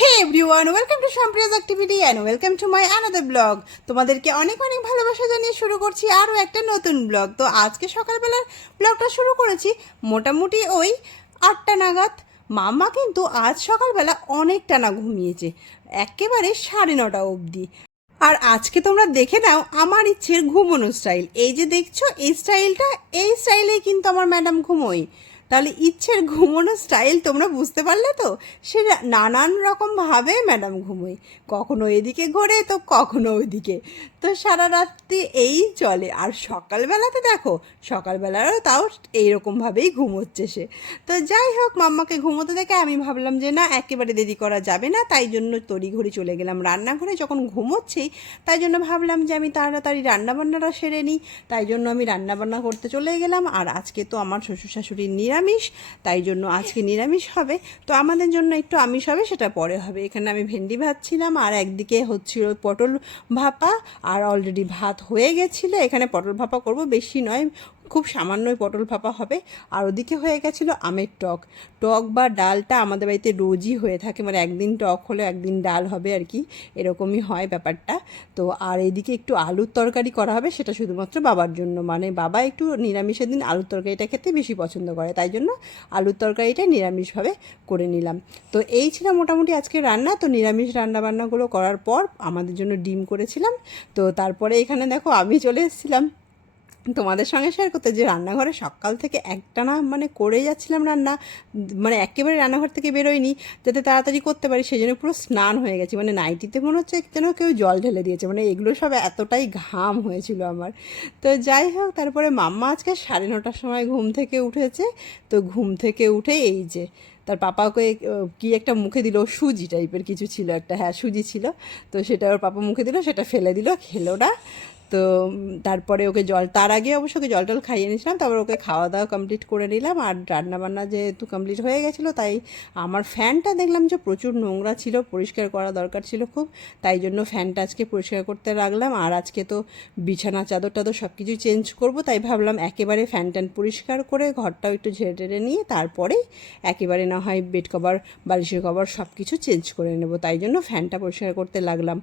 Hey everyone, welcome to সম্প্রিয়াজ activity and welcome to my another blog. তোমাদেরকে অনেক অনেক ভালোবাসা জানিয়ে শুরু করছি আরও একটা নতুন ব্লগ। তো আজকে সকালবেলার ব্লগটা শুরু করেছি মোটামুটি ওই 8টা নাগাদ। মাম্মা কিন্তু আজ সকালবেলা অনেক টানা ঘুমিয়েছে, একেবারে 9:30 অবধি। আর আজকে তোমরা দেখে নাও আমার ইচ্ছের ঘুমোনোর স্টাইল। এই যে দেখছো এই স্টাইলটা, এই স্টাইলেই কিন্তু আমার ম্যাডাম ঘুমোয়। তাহলে ইচ্ছের ঘুমোনোর স্টাইল তোমরা বুঝতে পারলে তো? সে নানান রকমভাবে ম্যাডাম ঘুমোয়, কখনো এদিকে ঘোরে তো কখনো ওইদিকে। তো সারা রাত্রি এই চলে। আর সকালবেলাতে দেখো, সকালবেলারও তাও এইরকমভাবেই ঘুমোচ্ছে সে। তো যাই হোক, মাম্মাকে ঘুমোতে দেখে আমি ভাবলাম যে না, একেবারে দেরি করা যাবে না, তাই জন্য তড়িঘড়ি চলে গেলাম রান্নাঘরে। যখন ঘুমোচ্ছেই তাই জন্য ভাবলাম যে আমি তাড়াতাড়ি রান্নাবান্নাটা সেরে নিই, তাই জন্য আমি রান্নাবান্না করতে চলে গেলাম। আর আজকে তো আমার শ্বশুর শাশুড়ির নিরামিষ, তাই জন্য আজকে নিরামিষ হবে। তো আমাদের জন্য একটু আমিষ হবে, সেটা পরে হবে। এখানে আমি ভেন্ডি ভাজছিলাম, আর একদিকে হচ্ছিল পটল ভাপা, আর অলরেডি ভাত হয়ে গেছিলো। এখানে পটল ভাপা করব, বেশি নয়, খুব সামান্যই পটল ভাপা হবে। আর ওদিকে হয়ে গেছিলো আমের টক। টক বা ডালটা আমাদের বাড়িতে রোজই হয়ে থাকে, মানে একদিন টক হলে একদিন ডাল হবে আর কি, এরকমই হয় ব্যাপারটা। তো আর এদিকে একটু আলুর তরকারি করা হবে, সেটা শুধুমাত্র বাবার জন্য, মানে বাবা একটু নিরামিষের দিন আলুর তরকারিটা খেতে বেশি পছন্দ করে, তাই জন্য আলুর তরকারিটা নিরামিষভাবে করে নিলাম। তো এই ছিল মোটামুটি আজকে রান্না। তো নিরামিষ রান্নাবান্নাগুলো করার পর আমাদের জন্য ডিম করেছিলাম। তো তারপরে এখানে দেখো আমি চলে এসেছিলাম তোমাদের সঙ্গে শেয়ার করতে, যে রান্নাঘরে সকাল থেকে একটানা মানে করে যাচ্ছিলাম রান্না, মানে একেবারে রান্নাঘর থেকে বেরোয়নি যাতে তাড়াতাড়ি করতে পারি, সেই জন্য পুরো স্নান হয়ে গেছি, মানে নাইটিতে মনে হচ্ছে যেন কেউ জল ঢেলে দিয়েছে, মানে এগুলো সব এতটাই ঘাম হয়েছিল আমার। তো যাই হোক, তারপরে মাম্মা আজকে 9:30টার সময় ঘুম থেকে উঠেছে। তো ঘুম থেকে উঠে এই যে তার পাপাকে কি একটা মুখে দিল, সুজি টাইপের কিছু ছিল একটা, হ্যাঁ সুজি ছিল। তো সেটা ওর পাপা মুখে দিল, সেটা ফেলে দিল, খেলো না। তো তারপরে ওকে তার আগে অবশ্য ওকে জল টল খাইয়ে নিয়েছিলাম, তারপর ওকে খাওয়া দাওয়া কমপ্লিট করে নিলাম। আর রান্নাবান্না যেহেতু কমপ্লিট হয়ে গেছিলো, তাই আমার ফ্যানটা দেখলাম যে প্রচুর নোংরা ছিল, পরিষ্কার করা দরকার ছিল খুব, তাই জন্য ফ্যানটা আজকে পরিষ্কার করতে রাখলাম। আর আজকে তো বিছানা চাদর টাদর সব কিছু চেঞ্জ করবো, তাই ভাবলাম একেবারে ফ্যান ট্যান পরিষ্কার করে ঘরটাও একটু ঝেড়ে টেড়ে নিয়ে তারপরেই একেবারে না হয় বেড কভার বালিশের কভার সব কিছু চেঞ্জ করে নেব, তাই জন্য ফ্যানটা পরিষ্কার করতে লাগলাম।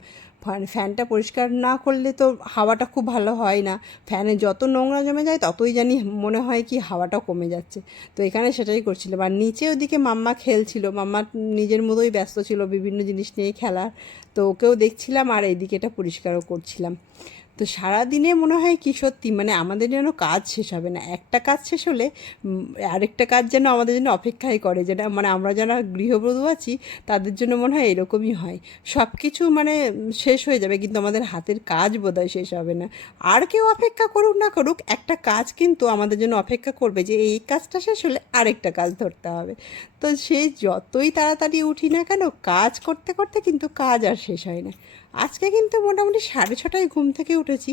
ফ্যানটা পরিষ্কার না করলে তো হাওয়াটা খুব ভালো হয় না, ফ্যানে যত নোংরা জমে যায় ততই জানি মনে হয় কি হাওয়াটা কমে যাচ্ছে। তো এখানে সেটাই করছিলাম। আর নিচে ওদিকে মাম্মা খেলছিল, মাম্মা নিজের মতোই ব্যস্ত ছিল বিভিন্ন জিনিস নিয়ে খেলার, তো ওকেও দেখছিলাম আর এইদিকে এটা পরিষ্কারও করছিলাম। তো সারাদিনে মনে হয় কি সত্যি, মানে আমাদের যেন কাজ শেষ হবে না, একটা কাজ শেষ হলে আরেকটা কাজ যেন আমাদের জন্য অপেক্ষাই করে, যেটা মানে আমরা যারা গৃহবধূ আছি তাদের জন্য মনে হয় এরকমই হয়, সব কিছু মানে শেষ হয়ে যাবে কিন্তু আমাদের হাতের কাজ বোধহয় শেষ হবে না। আর কেউ অপেক্ষা করুক না করুক, একটা কাজ কিন্তু আমাদের জন্য অপেক্ষা করবে, যে এই কাজটা শেষ হলে আরেকটা কাজ ধরতে হবে। তো সে যতই তাড়াতাড়ি উঠি না কেন, কাজ করতে করতে কিন্তু কাজ আর শেষ হয় না। আজকে কিন্তু মোটামুটি 6:30টায় ঘুম থেকে উঠেছি।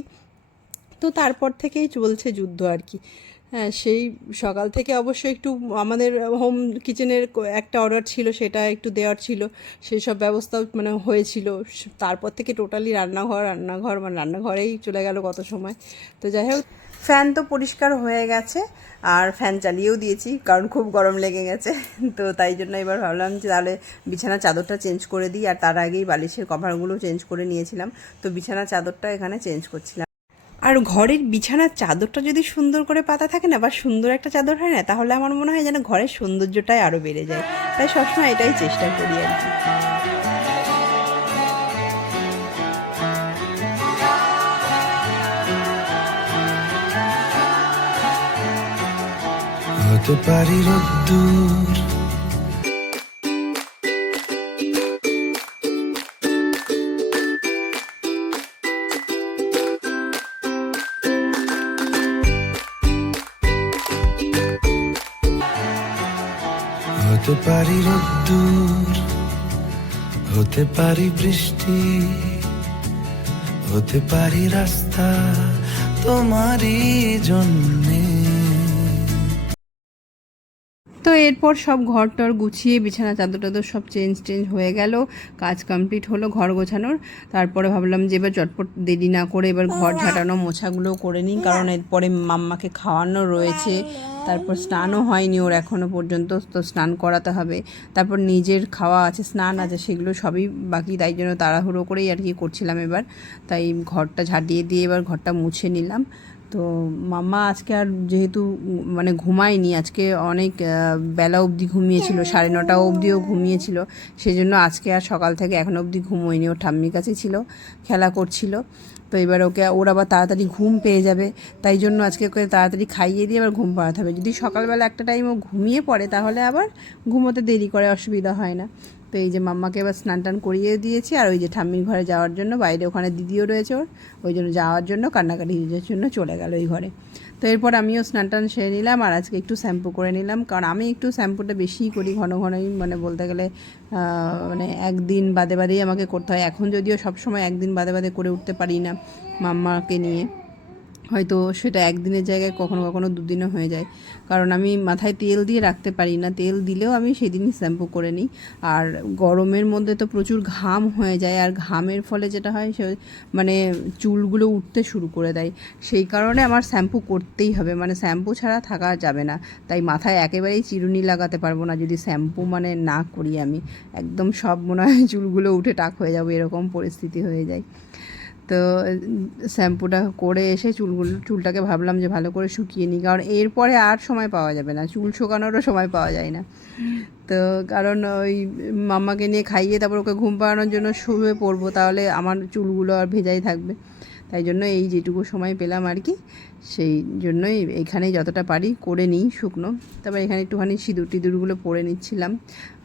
তো তারপর থেকেই চলছে যুদ্ধ আর কি। হ্যাঁ, সেই সকাল থেকে অবশ্য একটু আমাদের হোম কিচেনের একটা অর্ডার ছিল, সেটা একটু দেওয়ার ছিল, সেই সব ব্যবস্থাও মানে হয়েছিল। তারপর থেকে টোটালি রান্নাঘর মানে রান্নাঘরেই চলে গেল কত সময়। তো যাই হোক, ফ্যান তো পরিষ্কার হয়ে গেছে, আর ফ্যান চালিয়েও দিয়েছি কারণ খুব গরম লেগে গেছে। তো তাই জন্য এবার ভাবলাম যে তাহলে বিছানার চাদরটা চেঞ্জ করে দিই, আর তার আগেই বালিশের কভারগুলো চেঞ্জ করে নিয়েছিলাম। তো বিছানার চাদরটা এখানে চেঞ্জ করছিলাম। আর ঘরের বিছানার চাদরটা যদি সুন্দর করে পাতা থাকে না, বা সুন্দর একটা চাদর হয় না, তাহলে আমার মনে হয় যেন ঘরের সৌন্দর্যটাই আরও বেড়ে যায়। তাই সবসময় এটাই চেষ্টা করি আর কি। হতে পারি রোদ্দুর, হতে পারি রোদ্দুর, হতে পারি বৃষ্টি, হতে পারি রাস্তা তোমারই জন্যে। তো এরপর সব ঘর টর গুছিয়ে বিছানা চাদর টাদর সব চেঞ্জ হয়ে গেল, কাজ কমপ্লিট হলো ঘর গোছানোর। তারপরে ভাবলাম যে এবার চটপট দেরি না করে এবার ঘর ঝাঁটানো মোছাগুলো করে নিই, কারণ এরপরে মাম্মাকে খাওয়ানো রয়েছে, তারপর স্নানও হয়নি ওর এখনও পর্যন্ত, তো স্নান করাতে হবে, তারপর নিজের খাওয়া আছে, স্নান আছে, সেগুলো সবই বাকি, তাই জন্য তাড়াহুড়ো করেই আর কি করছিলাম এবার। তাই ঘরটা ঝাঁটিয়ে দিয়ে এবার ঘরটা মুছে নিলাম। তো মাম্মা আজকে আর যেহেতু মানে ঘুমায়নি, আজকে অনেক বেলা অবধি ঘুমিয়েছিল, 9:30 অবধিও ঘুমিয়েছিল, সেজন্য আজকে আর সকাল থেকে এখনও অবধি ঘুমোয়নি, ওর ঠাম্মির কাছে ছিল, খেলা করছিল। তো এবার ওর আবার তাড়াতাড়ি ঘুম পেয়ে যাবে, তাই জন্য আজকে ওকে তাড়াতাড়ি খাইয়ে দিয়ে আবার ঘুম পাড়াতে হবে। যদি সকালবেলা একটা টাইম ও ঘুমিয়ে পড়ে তাহলে আবার ঘুমোতে দেরি করে, অসুবিধা হয় না। তো এই যে মাম্মাকে এবার স্নান টান করিয়ে দিয়েছি, আর ওই যে ঠাম্মির ঘরে যাওয়ার জন্য, বাইরে ওখানে দিদিও রয়েছে ওর, ওই জন্য যাওয়ার জন্য কান্নাকাটির জন্য চলে গেল ওই ঘরে। তো এরপর আমিও স্নান টান সেরে নিলাম, আর আজকে একটু শ্যাম্পু করে নিলাম, কারণ আমি একটু শ্যাম্পুটা বেশিই করি, ঘন ঘনই, মানে বলতে গেলে মানে একদিন বাদে বাদেই আমাকে করতে হয়। এখন যদিও সবসময় একদিন বাদে বাদে করে উঠতে পারি না মাম্মাকে নিয়ে, হয়তো সেটা একদিনের জায়গায় কখনো কখনো দুদিনও হয়ে যায়, কারণ আমি মাথায় তেল দিয়ে রাখতে পারি না, তেল দিলেও আমি সেদিনই শ্যাম্পু করে নিই। আর গরমের মধ্যে তো প্রচুর ঘাম হয়ে যায়, আর ঘামের ফলে যেটা হয় সে মানে চুলগুলো উঠতে শুরু করে দেয়, সেই কারণে আমার শ্যাম্পু করতেই হবে, মানে শ্যাম্পু ছাড়া থাকা যাবে না। তাই মাথায় একেবারেই চিরুনি লাগাতে পারবো না যদি শ্যাম্পু মানে না করি, আমি একদম সব মনে হয় চুলগুলো উঠে টাক হয়ে যাবে, এরকম পরিস্থিতি হয়ে যায়। তো শ্যাম্পুটা করে এসে চুলটাকে ভাবলাম যে ভালো করে শুকিয়ে নিই, কারণ এরপরে আর সময় পাওয়া যাবে না, চুল শুকানোরও সময় পাওয়া যায় না। তো কারণ ওই মাম্মাকে নিয়ে খাইয়ে তারপর ওকে ঘুম পাড়ানোর জন্য শুয়ে পড়বো, তাহলে আমার চুলগুলো আর ভেজাই থাকবে, তাই জন্য এই যেটুকু সময় পেলাম আর কি, সেই জন্যই এইখানেই যতটা পারি করে নিই শুকনো। তারপর এখানে একটুখানি সিঁদুরগুলো পরে নিচ্ছিলাম,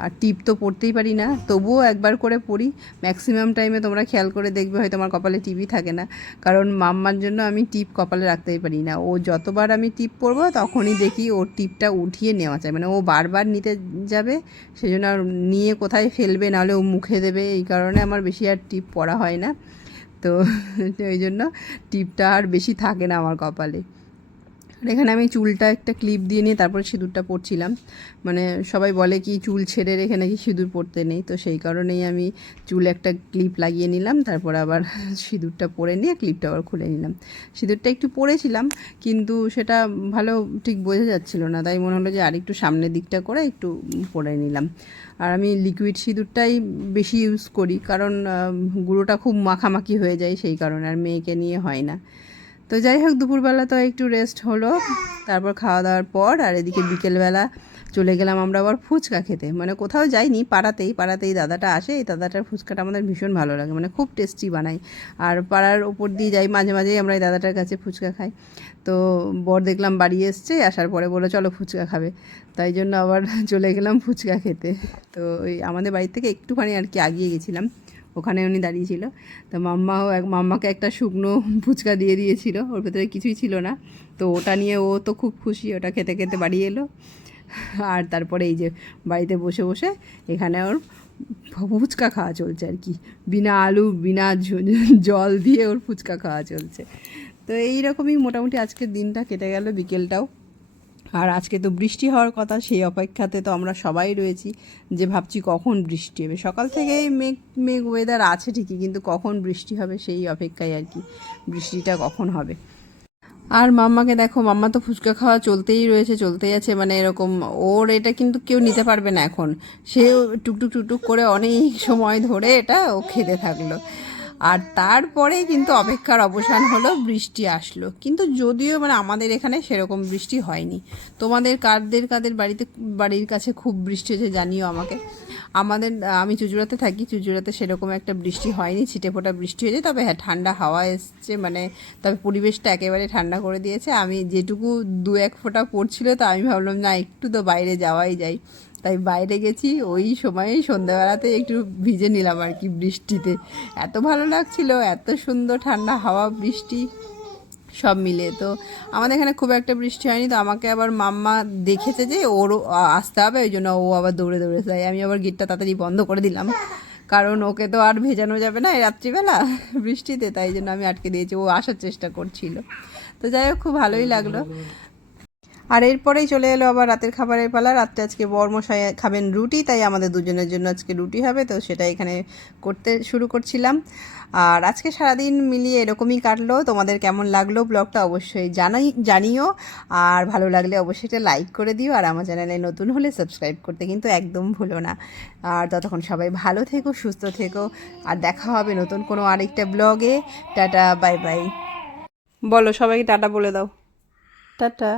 আর টিপ তো পরতেই পারি না, তবুও একবার করে পরি। ম্যাক্সিমাম টাইমে তোমরা খেয়াল করে দেখবে হয়তো আমার কপালে টিপই থাকে না, কারণ মাম্মার জন্য আমি টিপ কপালে রাখতেই পারি না, ও যতবার আমি টিপ পরবো তখনই দেখি ওর টিপটা উঠিয়ে নেওয়া চাই, মানে ও বারবার নিতে যাবে, সেজন্য আর নিয়ে কোথায় ফেলবে, নাহলে ও মুখে দেবে, এই কারণে আমার বেশি আর টিপ পরা হয় না। তো ওই জন্য টিপটা আর বেশি থাকে না আমার কপালে। আর এখানে আমি চুলটা একটা ক্লিপ দিয়ে নিয়ে তারপরে সিঁদুরটা পরছিলাম, মানে সবাই বলে কি চুল ছেড়ে রেখে নাকি সিঁদুর পরতে নেই, তো সেই কারণেই আমি চুলে একটা ক্লিপ লাগিয়ে নিলাম, তারপর আবার সিঁদুরটা পরে নিয়ে ক্লিপটা আবার খুলে নিলাম। সিঁদুরটা একটু পরেছিলাম, কিন্তু সেটা ভালো ঠিক বোঝা যাচ্ছিল না, তাই মনে হলো যে আরেকটু সামনের দিকটা করে একটু পরে নিলাম। আর আমি লিকুইড সিঁদুরটাই বেশি ইউজ করি, কারণ গুঁড়োটা খুব মাখামাখি হয়ে যায়, সেই কারণে, আর মেয়েকে নিয়ে হয় না। তো যাই হোক, দুপুরবেলা তো একটু রেস্ট হলো, তারপর খাওয়া দাওয়ার পর আর এদিকে বিকেলবেলা চলে গেলাম আমরা আবার ফুচকা খেতে, মানে কোথাও যাইনি, পাড়াতেই দাদাটা আসে, এই দাদাটার ফুচকাটা আমাদের ভীষণ ভালো লাগে, মানে খুব টেস্টি বানাই, আর পাড়ার ওপর দিয়ে যাই মাঝে মাঝেই আমরা এই দাদাটার কাছে ফুচকা খাই। তো বর দেখলাম বাড়ি এসছে, আসার পরে বললো চলো ফুচকা খাবে, তাই জন্য আবার চলে গেলাম ফুচকা খেতে। তো ওই আমাদের বাড়ি থেকে একটুখানি আর কি আগিয়ে গেছিলাম, ওখানে উনি দাঁড়িয়েছিল, তো মাম্মাকে একটা শুকনো ফুচকা দিয়ে দিয়েছিল, ওর ভেতরে কিছুই ছিল না, তো ওটা নিয়ে ও তো খুব খুশি, ওটা খেতে খেতে বাড়ি এলো। আর তারপরে এই যে বাড়িতে বসে বসে এখানে ওর ফুচকা খাওয়া চলছে আর কি, বিনা আলু বিনা জল দিয়ে ওর ফুচকা খাওয়া চলছে। তো এইরকমই মোটামুটি আজকের দিনটা কেটে গেল, বিকেলটাও। আর আজকে তো বৃষ্টি হওয়ার কথা, সেই অপেক্ষাতে তো আমরা সবাই রয়েছি, যে ভাবছি কখন বৃষ্টি হবে, সকাল থেকেই মেঘ ওয়েদার আছে ঠিকই, কিন্তু কখন বৃষ্টি হবে সেই অপেক্ষায় আর কি, বৃষ্টিটা কখন হবে। আর মাম্মাকে দেখো, মাম্মা তো ফুচকা খাওয়া চলতেই আছে, মানে এরকম ওর এটা কিন্তু কেউ নিতে পারবে না এখন, সে টুকটুক করে অনেক সময় ধরে এটা ও খেতে থাকলো। আর তারপরে কিন্তু অপেক্ষার অবসান হলো, বৃষ্টি আসলো, কিন্তু যদিও মানে আমাদের এখানে সেরকম বৃষ্টি হয়নি। তোমাদের কাদের বাড়ির কাছে খুব বৃষ্টি হয়েছে জানিও আমাকে। আমি চুঁচুড়াতে থাকি, চুঁচুড়াতে সেরকম একটা বৃষ্টি হয়নি, ছিটেফোঁটা বৃষ্টি হয়েছে, তবে হ্যাঁ ঠান্ডা হাওয়া এসছে, মানে তবে পরিবেশটা একেবারে ঠান্ডা করে দিয়েছে। আমি যেটুকু 2-1 ফোঁটা পড়ছিল, তো আমি ভাবলাম না একটু তো বাইরে যাওয়াই যায়, তাই বাইরে গেছি, ওই সময়েই সন্ধ্যাবেলাতে একটু ভিজে নিলাম আর কি বৃষ্টিতে, এত ভালো লাগছিল, এত সুন্দর ঠান্ডা হাওয়া বৃষ্টি সব মিলে। তো আমাদের এখানে খুব একটা বৃষ্টি হয়নি, তো আমাকে আবার মাম্মা দেখেছে যে ওরও আসতে হবে, ওই জন্য ও আবার দৌড়ে তাই আমি আবার গেটটা তাড়াতাড়ি বন্ধ করে দিলাম, কারণ ওকে তো আর ভেজানো যাবে না রাত্রিবেলা বৃষ্টিতে, তাই জন্য আমি আটকে দিয়েছি, ও আসার চেষ্টা করছিল। তো যাই হোক, খুব ভালোই লাগলো। আর এরপরেই চলে এলো আবার রাতের খাবারের পালা। রাত্রে আজকে বরমশাই খাবেন রুটি, তাই আমাদের দুজনের জন্য আজকে রুটি হবে, তো সেটা এখানে করতে শুরু করছিলাম। আর আজকে সারাদিন মিলিয়ে এরকমই কাটলো। তোমাদের কেমন লাগলো ব্লগটা অবশ্যই জানিও, আর ভালো লাগলে অবশ্যই একটা লাইক করে দিও, আর আমার চ্যানেলে নতুন হলে সাবস্ক্রাইব করতে কিন্তু একদম ভুলো না। আর ততক্ষণ সবাই ভালো থেকো, সুস্থ থেকো, আর দেখা হবে নতুন কোনো আরেকটা ব্লগে। Tata, bye bye. বলো সবাইকে টাটা বলে দাও। টাটা।